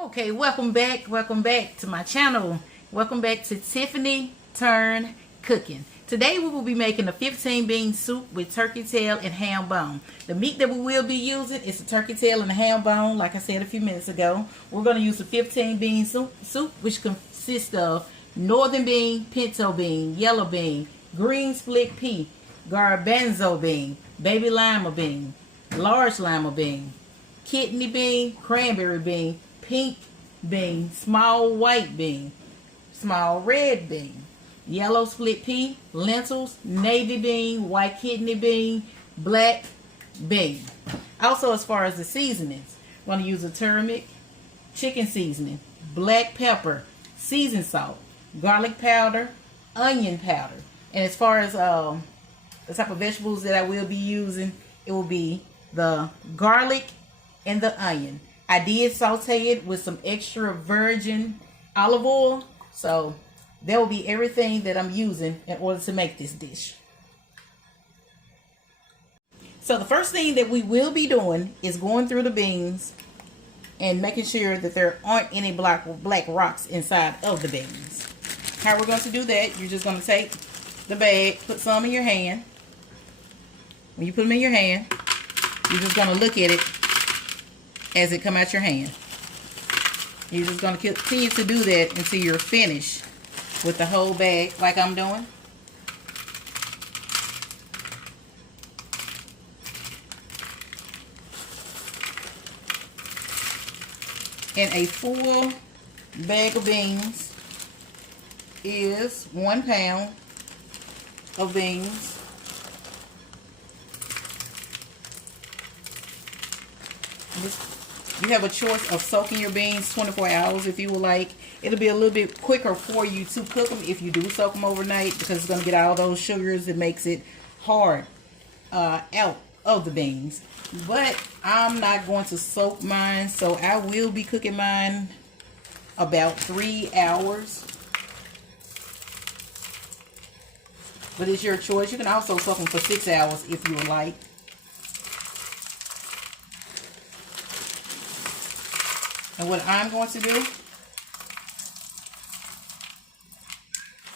Okay, welcome back to my channel. Welcome back to Tiffany Turn Cooking. Today we will be making a 15 bean soup with turkey tail and ham bone. The meat that we will be using is the turkey tail and the ham bone, like I said a few minutes ago. We're going to use a 15 bean soup which consists of northern bean, pinto bean, yellow bean, green split pea, garbanzo bean, baby lima bean, large lima bean, kidney bean, cranberry bean, pink bean, small white bean, small red bean, yellow split pea, lentils, navy bean, white kidney bean, black bean. Also, as far as the seasonings, I'm going to use a turmeric, chicken seasoning, black pepper, seasoned salt, garlic powder, onion powder. And as far as the type of vegetables that I will be using, it will be the garlic and the onion. I did saute it with some extra virgin olive oil, so that will be everything that I'm using in order to make this dish. So the first thing that we will be doing is going through the beans and making sure that there aren't any black rocks inside of the beans. How we're going to do that, you're just going to take the bag, put some in your hand. When you put them in your hand, you're just going to look at it as it come out your hand. You're just going to continue to do that until you're finished with the whole bag, like I'm doing. And a full bag of beans is 1 pound of beans. You have a choice of soaking your beans 24 hours if you would like. It'll be a little bit quicker for you to cook them if you do soak them overnight, because it's going to get all those sugars that makes it hard out of the beans. But I'm not going to soak mine, so I will be cooking mine about 3 hours. But it's your choice. You can also soak them for 6 hours if you would like. And what I'm going to do,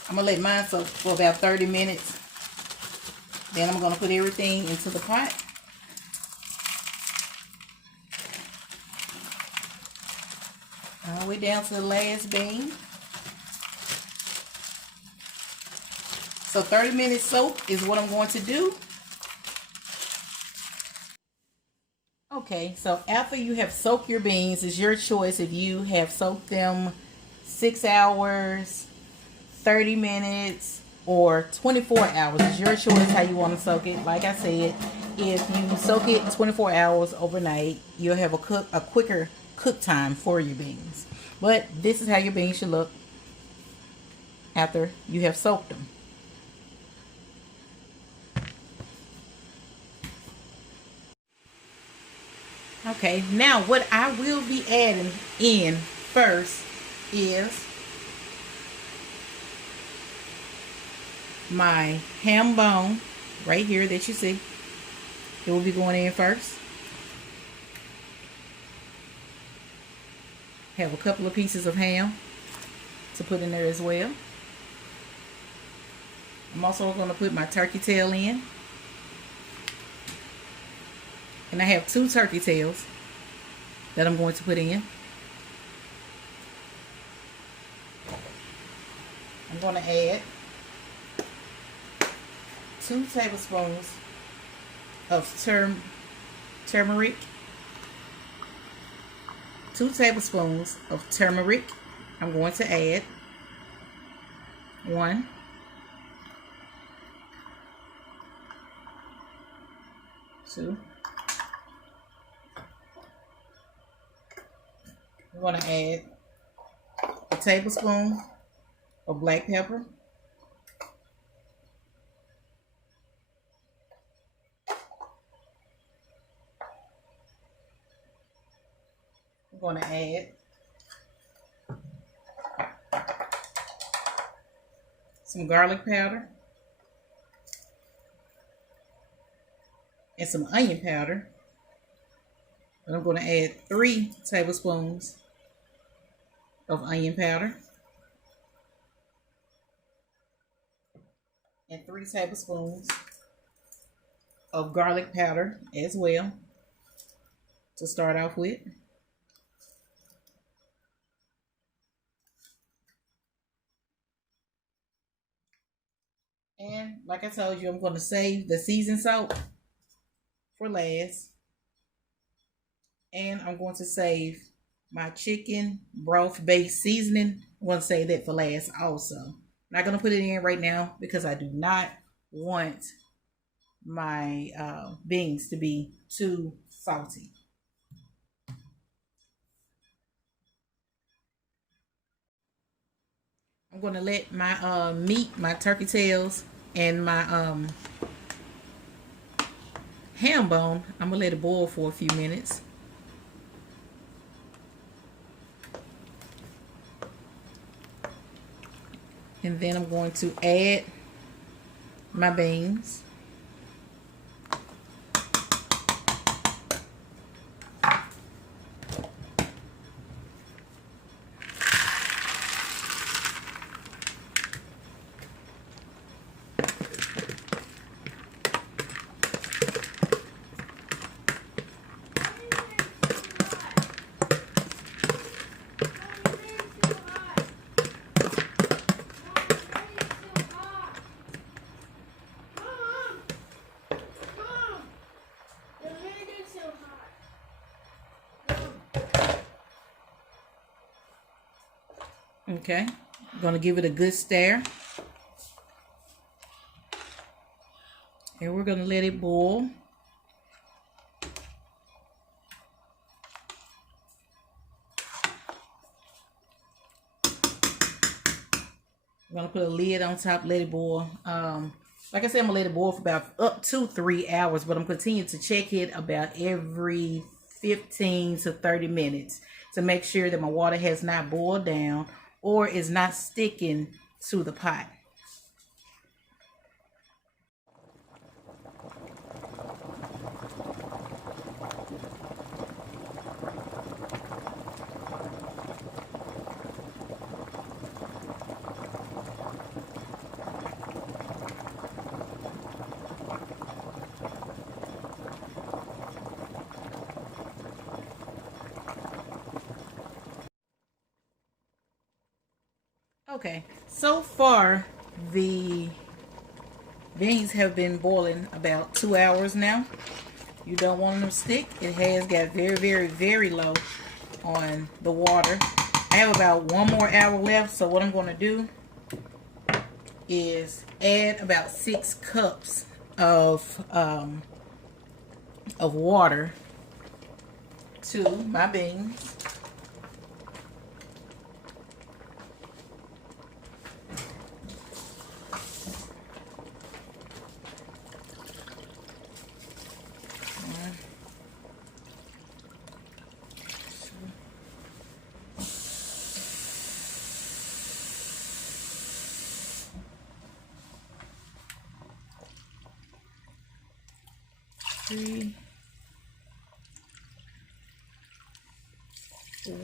I'm going to let mine soak for about 30 minutes. Then I'm going to put everything into the pot. All the way down to the last bean. So 30 minutes soak is what I'm going to do. Okay, so after you have soaked your beans, it's your choice if you have soaked them 6 hours, 30 minutes, or 24 hours. It's your choice how you want to soak it. Like I said, if you soak it 24 hours overnight, you'll have a quicker cook time for your beans. But this is how your beans should look after you have soaked them. Okay, now what I will be adding in first is my ham bone right here that you see. It will be going in first. Have a couple of pieces of ham to put in there as well. I'm also going to put my turkey tail in. And I have 2 turkey tails that I'm going to put in. I'm going to add 2 tablespoons of turmeric. 2 tablespoons of turmeric. I'm going to add 1. 2. I'm going to add a tablespoon of black pepper. I'm going to add some garlic powder and some onion powder. And I'm going to add 3 tablespoons of onion powder and 3 tablespoons of garlic powder as well to start off with. And like I told you, I'm going to save the seasoned salt for last. And I'm going to save my chicken broth based seasoning. I'm going to save that for last also. I'm not going to put it in right now because I do not want my beans to be too salty. I'm going to let my meat, my turkey tails, and my ham bone, I'm going to let it boil for a few minutes. And then I'm going to add my beans. Okay, I'm going to give it a good stir. And we're going to let it boil. I'm going to put a lid on top, let it boil. Like I said, I'm going to let it boil for about up to 3 hours, but I'm continuing to check it about every 15 to 30 minutes to make sure that my water has not boiled down or is not sticking to the pot. Okay, so far the beans have been boiling about 2 hours now. You don't want them to stick. It has got very, very, very low on the water. I have about 1 more hour left, so what I'm going to do is add about 6 cups of water to my beans. Three, 4.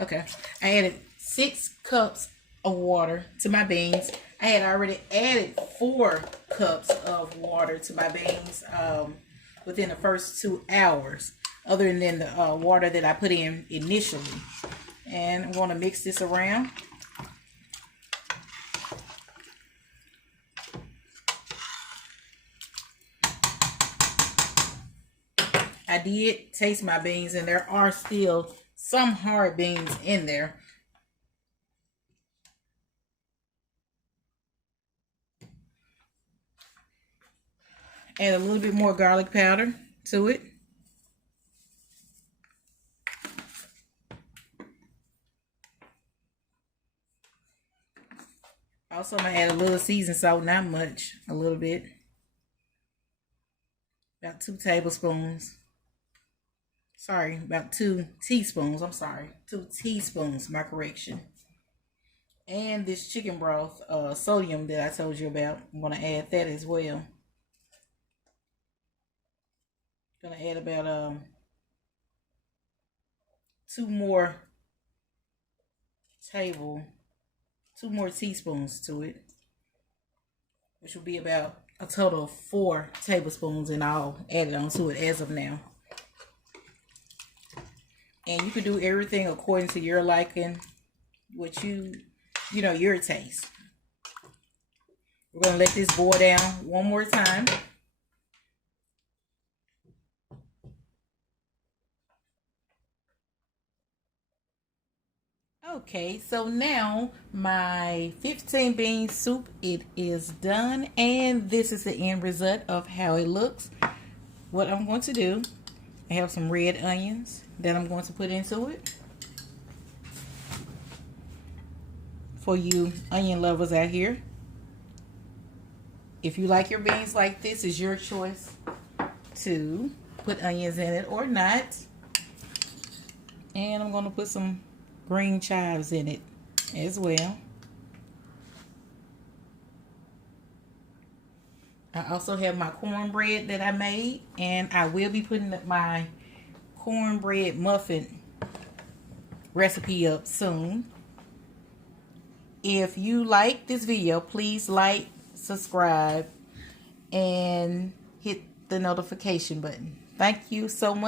Okay, I added 6 cups of water to my beans. I had already added 4 cups of water to my beans within the first 2 hours, other than the water that I put in initially. And I'm going to mix this around. I did taste my beans, and there are still some hard beans in there. Add a little bit more garlic powder to it. Also, I'm going to add a little seasoned salt, not much, a little bit. About 2 tablespoons. Sorry, about 2 teaspoons. I'm sorry, 2 teaspoons, my correction. And this chicken broth, sodium that I told you about. I'm going to add that as well. Going to add about 2 more teaspoons to it, which will be about a total of 4 tablespoons in all added onto it as of now. And you can do everything according to your liking, what your taste. We're going to let this boil down one more time. Okay, so now my 15 bean soup, it is done, and this is the end result of how it looks. What I'm going to do, I have some red onions that I'm going to put into it. For you onion lovers out here, if you like your beans like this, it's your choice to put onions in it or not. And I'm going to put some green chives in it as well. I also have my cornbread that I made, and I will be putting my cornbread muffin recipe up soon. If you like this video, please like, subscribe, and hit the notification button. Thank you so much.